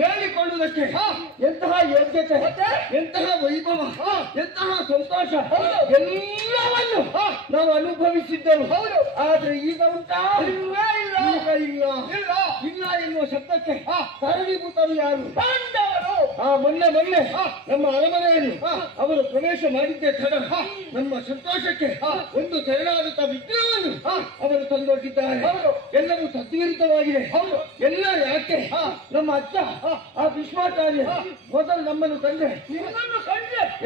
ಹೇಳಿಕೊಳ್ಳುವುದಕ್ಕೆ ಎಂತಹ ಯೋಗ್ಯತೆ, ಎಂತಹ ವೈಭವ, ಎಂತಹ ಸಂತೋಷ ಎಲ್ಲವನ್ನು ನಾವು ಅನುಭವಿಸಿದ್ದೆವು. ಆದ್ರೆ ಈಗ ಉಂಟಾ? ಈಗ ಇಲ್ಲ ಇಲ್ಲ ಎನ್ನುವ ಶಬ್ದಕ್ಕೆ ಕಾರಣೀಭೂತರು ಯಾರು? ಮೊನ್ನೆ ನಮ್ಮ ಅರಮನೆಯಲ್ಲಿ ಅವರು ಪ್ರವೇಶ ಮಾಡಿದ್ದೇ ತಡ ನಮ್ಮ ಸಂತೋಷಕ್ಕೆ ಒಂದು ತೆರನಾದಂತ ವಿಗ್ರಹವನ್ನು ಅವರು ತಂದೊಡ್ಡಿದ್ದಾರೆ. ಎಲ್ಲವೂ ತದ್ವಿರುದ್ಧವಾಗಿದೆ. ಎಲ್ಲ ಯಾಕೆ? ನಮ್ಮ ಅಜ್ಜ ಆ ಭೀಷ್ಮಾಚಾರ್ಯ ಮೊದಲು ನಮ್ಮನ್ನು ಕಂಡ್ರೆ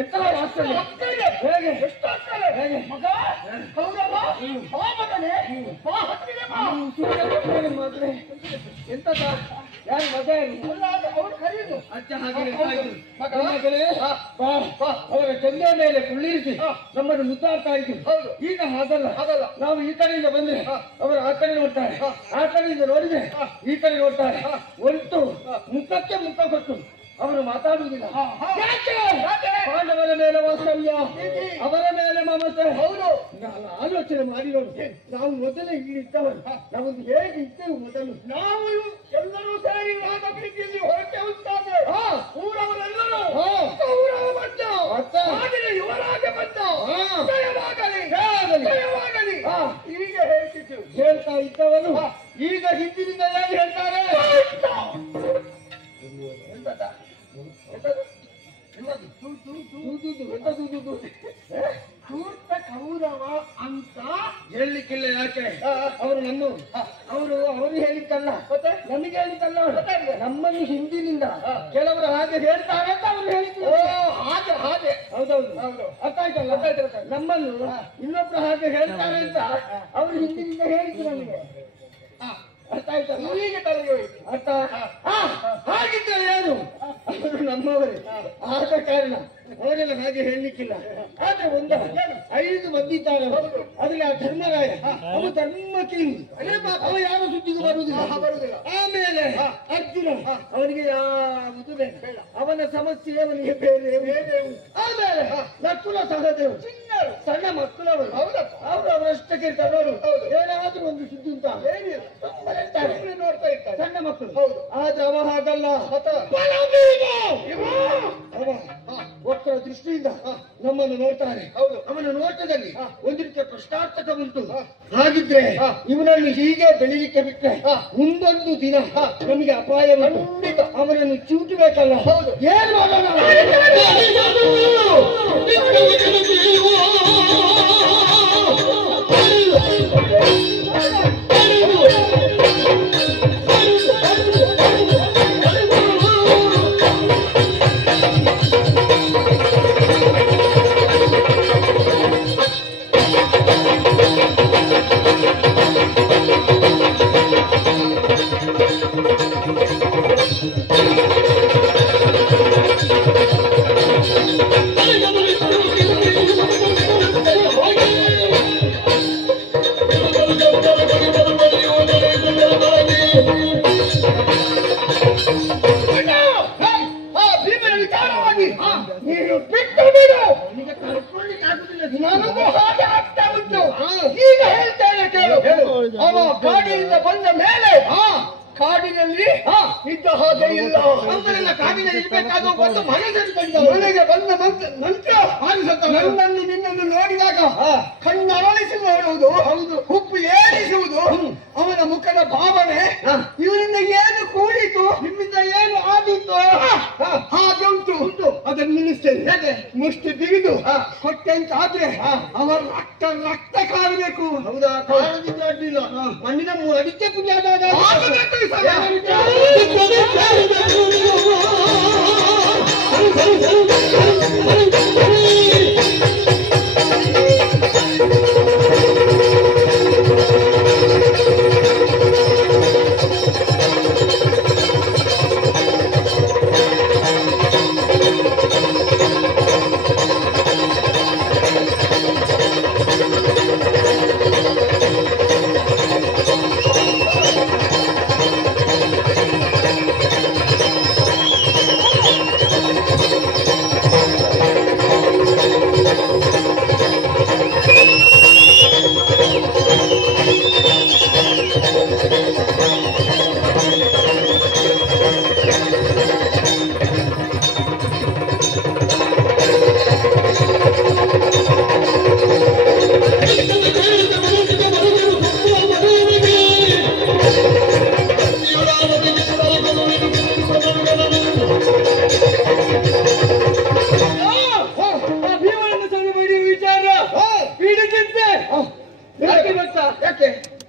ಎಂತಹ ಆಶ್ಚರ್ಯ, ಹೇಗೆ ಹೇಗೆ ಮಾತ್ರ ಎಂತ ಯಾರು ಮಗ ಅವರು ಕರೆಯುದು ಅಜ್ಜ ಹಾಗೆ ಅವರ ಚಂದೆ ಮೇಲೆ ಕುಳ್ಳಿರಿಸಿ ನಮ್ಮನ್ನು ಮುದ್ದಾಡ್ತಾ ಇದ್ರು. ಈಗ ಹಾಗಲ್ಲ, ನಾವು ಈ ಕಡೆಯಿಂದ ಬಂದ್ರೆ ಅವರು ಆ ಕಡೆ ನೋಡ್ತಾರೆ, ಆ ಕಡೆಯಿಂದ ನೋಡಿದ್ರೆ ಈ ಕಡೆ ನೋಡ್ತಾರೆ. ಒಟ್ಟು ಮುಖಕ್ಕೆ ಮುಖ ಕೊಟ್ಟು ಅವರು ಮಾತಾಡುವುದಿಲ್ಲ. ಪಾಂಡವರ ಮೇಲೆ ವಾಸ್ತವ್ಯ, ಅವರ ಮೇಲೆ ಮಮತೆ. ನಾನು ಆಲೋಚನೆ ಮಾಡಿ ನೋಡು, ನಾವು ಮೊದಲೇ ಇಲ್ಲಿದ್ದವರು, ನಾವೊಂದು ಹೇಗೆ ಇದ್ದೇವೆ ಮೊದಲು. ನಾವು ಎಲ್ಲರೂ ಸೇರಿ ಪ್ರೀತಿಯಲ್ಲಿ ಹೊರಟೆ ಹೋಗ್ತಾರೆ. ಊರವರೆಲ್ಲರೂ ಯುವರಾಜ ಬಂದ ಈಗ ಹೇಳ್ತಿದ್ರು, ಹೇಳ್ತಾ ಇದ್ದವರು ಈಗ ಹಿಂದಿನಿಂದ ಏನು ಹೇಳ್ತಾರೆ? ಕೌರವ ಅಂತ ಹೇಳಲಿಕ್ಕಿಲ್ಲ. ಯಾಕೆ? ಅವರು ಅವರು ಹೇಳಿದ್ದಲ್ಲ, ನಮಗೆ ಹೇಳಿದ್ದಲ್ಲ. ನಮ್ಮನ್ನು ಹಿಂದಿನಿಂದ ಕೆಲವರು ಹಾಗೆ ಹೇಳ್ತಾರೆ ಅಂತ ಅವರು ಹೇಳಿದ್ರು. ಹಾಗೆ ಹೌದೌದು, ಅರ್ಥ ಆಯ್ತಲ್ಲ? ನಮ್ಮನ್ನು ಇನ್ನೊಬ್ರು ಹಾಗೆ ಹೇಳ್ತಾರೆ ಅಂತ ಅವರು ಹಿಂದಿನಿಂದ ಹೇಳಿದ್ರು ನಮಗೆ. ಅರ್ಥ ಆಯ್ತಲ್ಲ? ಈಗ ತಲೆಗೆ ಹೋಯ್ತು. ಅರ್ಥ ಹಾಗಿದ್ದರೆ ಏನು? ಅವರು ನಮ್ಮವರೇ ಆದ ಕಾರಣ ಅವರೆಲ್ಲ ಹಾಗೆ ಹೇಳಲಿಕ್ಕಿಲ್ಲ. ಆದ್ರೆ ಒಂದು 5 ಬಂದಿದ್ದಾರೆ. ಅದ್ರಲ್ಲಿ ಆ ಧರ್ಮರಾಯ ಅವ ಧರ್ಮಕೀಲಿ, ಅವ ಯಾರ ಸುದ್ದಿಗೂ ಬರುವುದಿಲ್ಲ. ಆಮೇಲೆ ಅರ್ಜುನ, ಅವನಿಗೆ ಯಾವುದು ಬೇಡ, ಅವನ ಸಮಸ್ಯೆ ಅವನಿಗೆ ಬೇರೆ. ಆಮೇಲೆ ನಕುಲ ಸಹದೇವ ಸಣ್ಣ ಮಕ್ಕಳವರು, ಅವರು ಅವರಷ್ಟಕ್ಕೆ ಇರ್ತಾರೆ. ಏನಾದ್ರೂ ಒಂದು ಸುದ್ದಿ ಉಂಟಾ ನೋಡ್ತಾ ಇರ್ತಾರೆ ಸಣ್ಣ ಮಕ್ಕಳು. ಆದ್ರೆ ಅವ ಹಾಗಲ್ಲ, ವಕ್ರ ದೃಷ್ಟಿಯಿಂದ ನಮ್ಮನ್ನು ನೋಡ್ತಾನೆ. ಹೌದು. ಅವನ ನೋಟದಲ್ಲಿ ಒಂದು ರೀತಿಯ ಪ್ರಶ್ನಾರ್ಥಕ ಉಂಟು. ಹಾಗಿದ್ರೆ ಇವನನ್ನು ಹೀಗೆ ಬೆಳಿಲಿಕ್ಕೆ ಬಿಟ್ಟರೆ ಮುಂದೊಂದು ದಿನ ನಮಗೆ ಅಪಾಯ ಖಂಡಿತ. ಅವನನ್ನು ಚೂಟಬೇಕಲ್ಲ. ಹೌದು. ಏನ್ ಮಾಡೋಣ? ನೀನು ಬಿಟ್ಟು ಬಿಡು. ನನಗೂ ಹಾಗೆ ಆಗ್ತಾ ಉಂಟು. ಈಗ ಹೇಳ್ತೇನೆ ಕೇಳು. ಅವ ಕಾಡಿನಿಂದ ಬಂದ ಮೇಲೆ ಕಾಡಿನಲ್ಲಿ ಇದ್ದ ಹಾಗೆ ಇಲ್ಲ. ಅವರೆಲ್ಲ ಕಾಡಿನಲ್ಲಿ ಇರಬೇಕಾದ ಬಂದು ಮನೆಗೆ ಬಂದ ನಂತರ ನನ್ನನ್ನು ನಿನ್ನನ್ನು ನೋಡಿದಾಗ ಕಣ್ಣರಳಿಸಿ ನೋಡುವುದು. ಹೌದು. ಉಪ್ಪು ಏರಿಸುವುದು. ಅವನ ಮುಖದ ಭಾವನೆ ಇವರಿಂದ ಏನು ಕೂಡಿತು, ನಿಮ್ಮಿಂದ ಏನು ಆದಿತ್ತು ಹಾಗೆ ಉಂಟು. ಅದನ್ನು ನಿಲ್ಲಿಸ್ತೇನೆ. ಹೇಗೆ? ಮುಷ್ಟಿ ಬಿಗಿದು ಕೊಟ್ಟೆ ಅಂತ ಆದ್ರೆ ಅವರ ರಕ್ತ ಕಾರಬೇಕು. ಹೌದಾ? ಕಾರಣದಿಂದ ಅಡ್ಡಿಲ್ಲ. ಮಣ್ಣಿನ ಅಡಿಕೆ ಪುಣ್ಯ ಆಗಬೇಕು.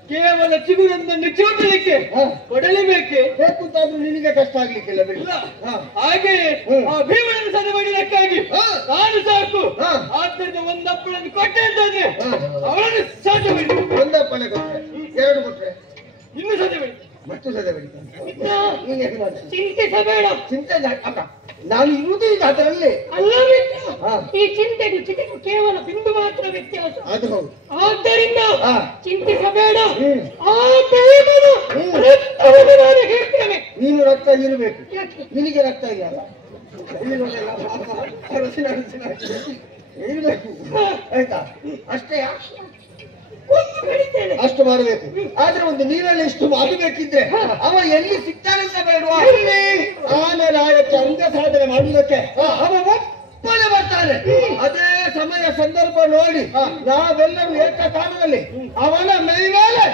ಕೇವಲ ಚಿಗುರೊಂದನ್ನು ಚಿಗುರಲಿಕ್ಕೆ ಕೊಡಲೇಬೇಕೆ? ಬೇಕು ಅಂತಾದ್ರೂ ನಿನಗೆ ಕಷ್ಟ ಆಗ್ಲಿಕ್ಕಿಲ್ಲ. ಬಿಡಿಲ್ಲ. ಹಾಗೆಯೇ ಆ ಭೀಮನನ್ನು ಸದ ಮಾಡಿದಕ್ಕಾಗಿ ನಾನು ಸಾಕು. ಆದ್ದರಿಂದ ಒಂದಪ್ಪಳನ್ನು ಕೊಟ್ಟೆ ಅಂತಂದ್ರೆ ಅವಳನ್ನು ಸಾಧ್ಯ ಬಿಡಿ. ಒಂದಪ್ಪಳೆ ಕೊಟ್ಟರೆ, ಎರಡು ಕೊಟ್ಟರೆ ಇನ್ನು ಸದೆ ಬಿಡಿ, ಮತ್ತು ಸದೆ ಬಿಡಿ. ಚಿಂತಿಸಬೇಡ. ಚಿಂತೆ ಅಕ್ಕ, ನಾನು ಇರುವುದು ಈಗ ಅದರಲ್ಲಿ ಅಲ್ಲ. ಈ ಚಿಂತೆಗೆ ಕೇವಲ ಬಿಂದು ಮಾತ್ರ ವ್ಯತ್ಯಾಸ. ಅದು ಹೌದು. ಆದ್ದರಿಂದ ಚಿಂತಿಸಬೇಡ. ನಾನು ಹೇಳ್ತೇನೆ, ನೀನು ರಕ್ತ ಇರಬೇಕು. ನಿನಗೆ ರಕ್ತ ಇದೆಯಲ್ಲ, ಇರಬೇಕು. ಆಯ್ತಾ? ಅಷ್ಟೇ, ಅಷ್ಟು ಮಾಡಬೇಕು. ಆದ್ರೆ ಒಂದು ನೀರಲ್ಲಿ ಇಷ್ಟು ಮಾಡಬೇಕಿದ್ರೆ ಅವ ಎಲ್ಲಿ ಸಿಗ್ತಾನಂತ ಬೇಡವಾ? ಆಮೇಲೆ ಆಯಕ್ಕೆ ಅಂಗ ಸಾಧನೆ ಮಾಡುವುದಕ್ಕೆ ಅವ ಒಪ್ಪನೆ ಬರ್ತಾನೆ. ಅದೇ ಸಮಯ ಸಂದರ್ಭ ನೋಡಿ ನಾವೆಲ್ಲರೂ ಏಕಕಾಲದಲ್ಲಿ ಅವನ ಮೈ ಮೇಲೆ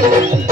Thank you.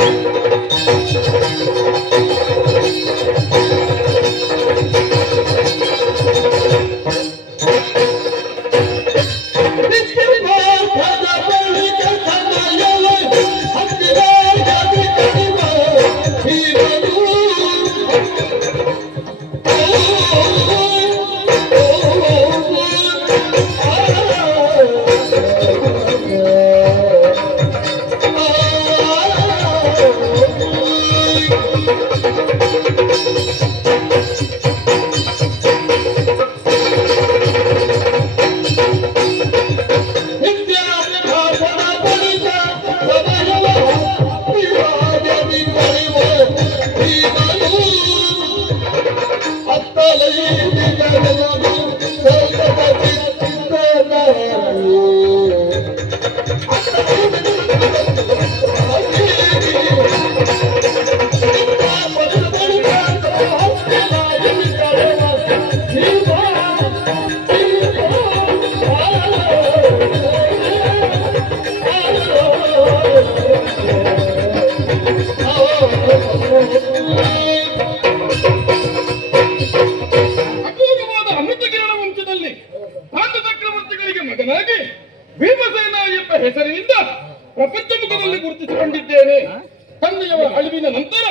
ತಂದೆಯವರ ಅಳಿವಿನ ನಂತರ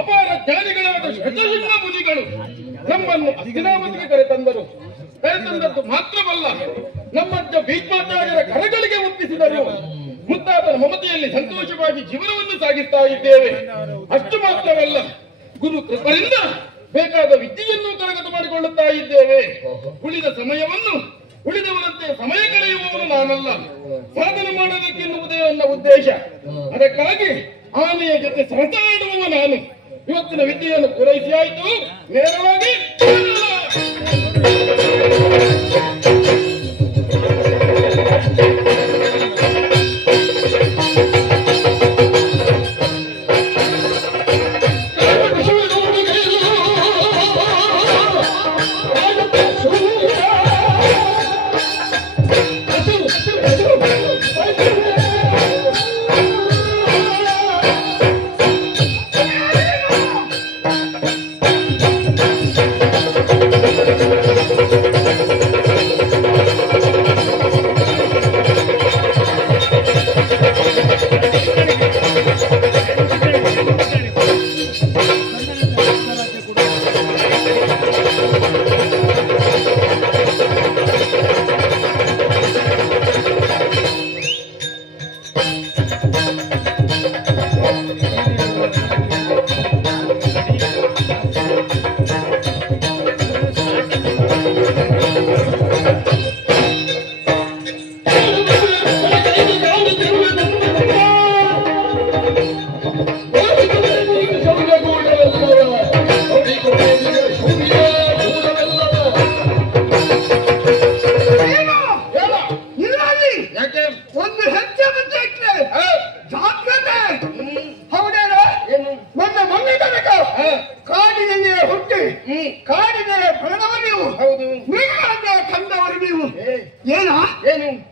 ಅಪಾರ ಜ್ಞಾನಿಗಳಾದ ಶತಸಿಂಹ ಮುನಿಗಳು ನಮ್ಮನ್ನು ಹಸ್ತಿನಾವತಿಗೆ ಕರೆತಂದದ್ದು ಮಾತ್ರವಲ್ಲ, ನಮ್ಮಜ್ಜ ಭೀಷ್ಮಾಚಾರ್ಯರ ಕರಗಳಿಗೆ ಒಪ್ಪಿಸಿದರು. ಮುತ್ತಾತನ ಮಮತೆಯಲ್ಲಿ ಸಂತೋಷವಾಗಿ ಜೀವನವನ್ನು ಸಾಗಿಸ್ತಾ ಇದ್ದೇವೆ. ಅಷ್ಟು ಮಾತ್ರವಲ್ಲ, ಗುರು ಕೃಪರಿಂದ ಬೇಕಾದ ವಿದ್ಯೆಯನ್ನು ಕರಗತ ಮಾಡಿಕೊಳ್ಳುತ್ತಾ ಇದ್ದೇವೆ. ಉಳಿದ ಸಮಯವನ್ನು ಉಳಿದವರಂತೆ ಸಮಯ ಕಳೆಯುವವನು ನಾನಲ್ಲ, ಸಾಧನೆ ಮಾಡಬೇಕೆನ್ನುವುದೇ ನನ್ನ ಉದ್ದೇಶ. ಅದಕ್ಕಾಗಿ ಆನೆಯ ಜೊತೆ ಸರಸಾಡುವ ನಾನು ಇವತ್ತಿನ ವಿದ್ಯೆಯನ್ನು ಪೂರೈಸಿ ಆಯಿತು. ನೇರವಾಗಿ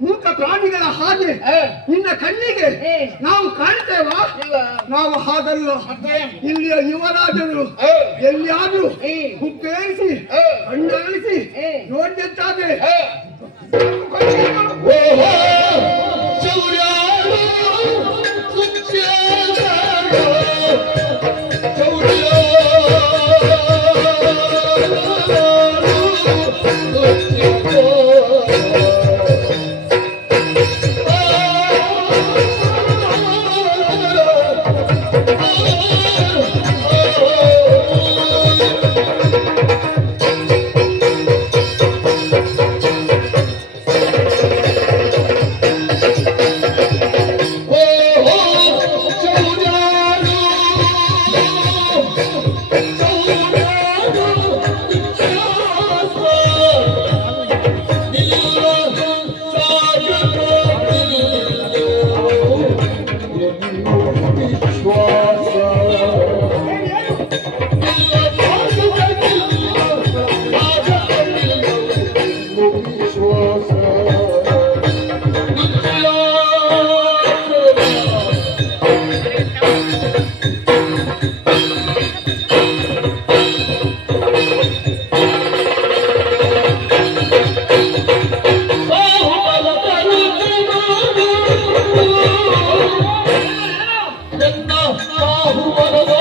ಮೂಕ ಪ್ರಾಣಿಗಳ ಹಾಗೆ ನಿನ್ನ ಕಣ್ಣಿಗೆ ನಾವು ಕಾಣ್ತೇವಾ? ನಾವು ಹಾಗಲ್ಲ. ಇಲ್ಲಿಯ ಯುವರಾಜರು ಎಲ್ಲಿಯಾದ್ರೂ ಹುಟ್ಟೇರಿಸಿ ಕಣ್ಣಳಿಸಿ ನೋಡಿದಂತಾದ್ರೆ